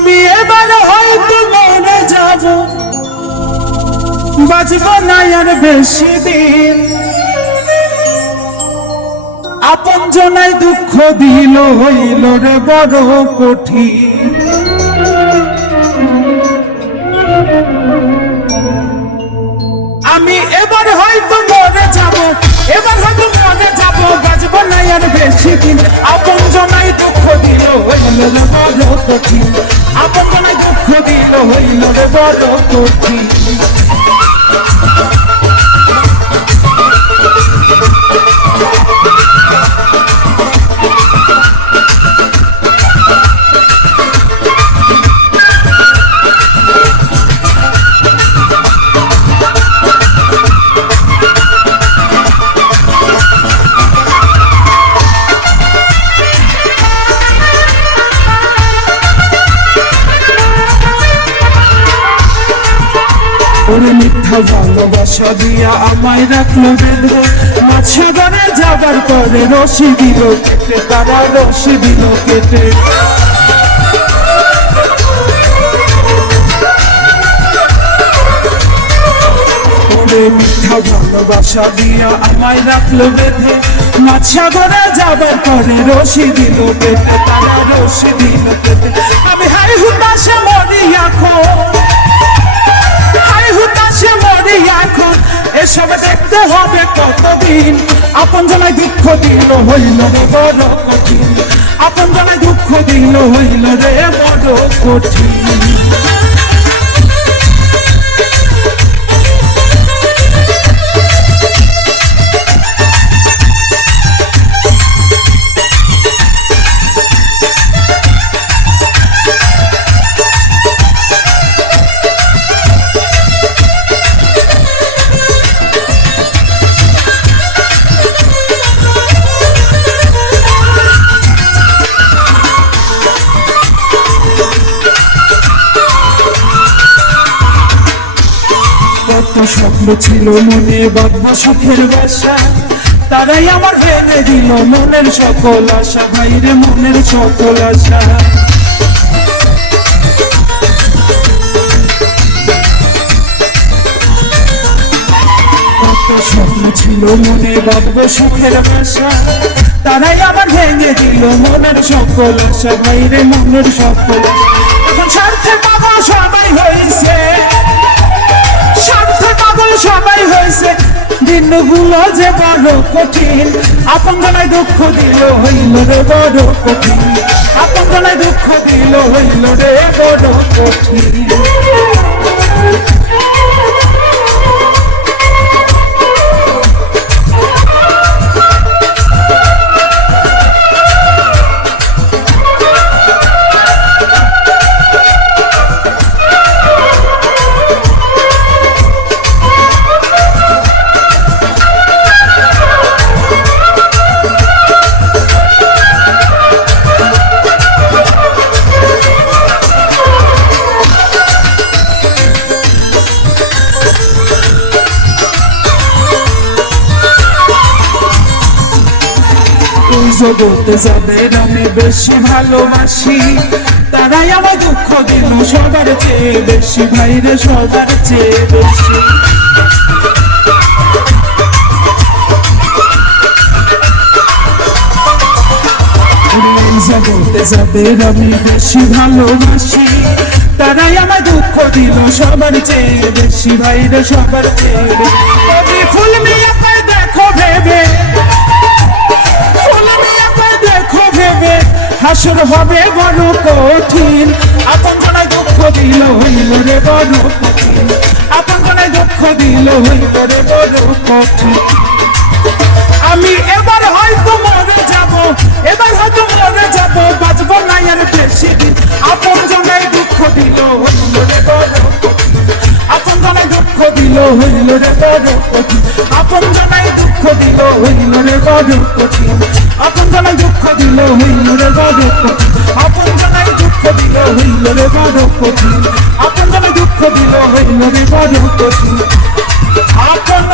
আমি এবার হয়তো মরে যাব, বাঁচব না আর বেশি দিন। আপন জনাই দুঃখ দিল হইল রে বড় কঠিন। আমি এবার হয়তো মরে যাব, এবার হয়তো মরে যাব, বাঁচব না আর বেশি দিন। আপন জনাই দুঃখ দিল হইল রে বড় কঠিন। আপন জনাই দুঃখ দিল হইল রে বড় কঠিন। ওরে মিথ্যা ভালোবাসা দিয়া আমায় রাখলো বেঁধে, মাছ সাগরে যাবার পরে রশি দিল কেটে, তারা রশি দিল কেটে। ওরে মিথ্যা ভালোবাসা দিয়া আমায় রাখলো বেঁধে, মাছ সাগরে যাবার পরে রশি দিল কেটে, তারা রশি দিল কেটে। আমি হাই হুতাশে মরি এখন, এসব দেখতে হবে কতদিন। আপন জনাই দুঃখ দিল হইল রে বড় কঠিন। আপন জনাই দুঃখ দিল হইল রে বড় কঠিন। কত স্বপ্ন ছিল মনে বাঁধবা সুখের বাসা, তারাই আমার ভেঙে দিল মনের সকল আশা। ভাইরে মনের সকল আশা। কত স্বপ্ন ছিল মনে বাঁধবা সুখের বাসা, তারাই আমার ভেঙে দিল মনের সকল আশা। ভাইরে মনের সকল আশা। এখন স্বার্থে পাগল সবাই হয়েছে, সবাই হয়েছে, দিনগুলো যে বড় কঠিন। আপন জনাই দুঃখ দিল হইল রে বড় কঠিন। আপন জনাই দুঃখ দিল হইল রে বড় কঠিন। জগতে যাদের আমি বেশি ভালোবাসি, তারাই আমার দুঃখ দিল সবার চেয়ে বেশি। ভাইরে সবার চেয়ে বেশি। জগতে যাদের আমি বেশি ভালোবাসি, তারাই আমার দুঃখ দিল সবার চেয়ে বেশি। ভাইরে সবার চেয়ে বেশি। ফুল মিয়া দেখো ভেবে, হাসর হবে বড় কঠিন। আপন জনাই দুঃখ দিল হইল রে বড় কঠিন। আপন জনাই দুঃখ দিল হইল রে বড় কঠিন। আমি এবার হয়তো মরে যাব, এবার হয়তো মরে যাব, বাঁচব না আর বেশি দিন। আপন জনাই দুঃখ দিল হইল রে বড় কঠিন। আপন জনাই দুঃখ দিল হইল রে বড় কঠিন। আপন জনাই দুঃখ দিল হইল রে বড় কঠিন। আপন জনাই দুঃখ দিল হইল রে বড় কঠিন। আপন জনাই দুঃখ দিল হইল রে বড় কঠিন। আপন জনাই দুঃখ দিল হইল রে বড় কঠিন। আপন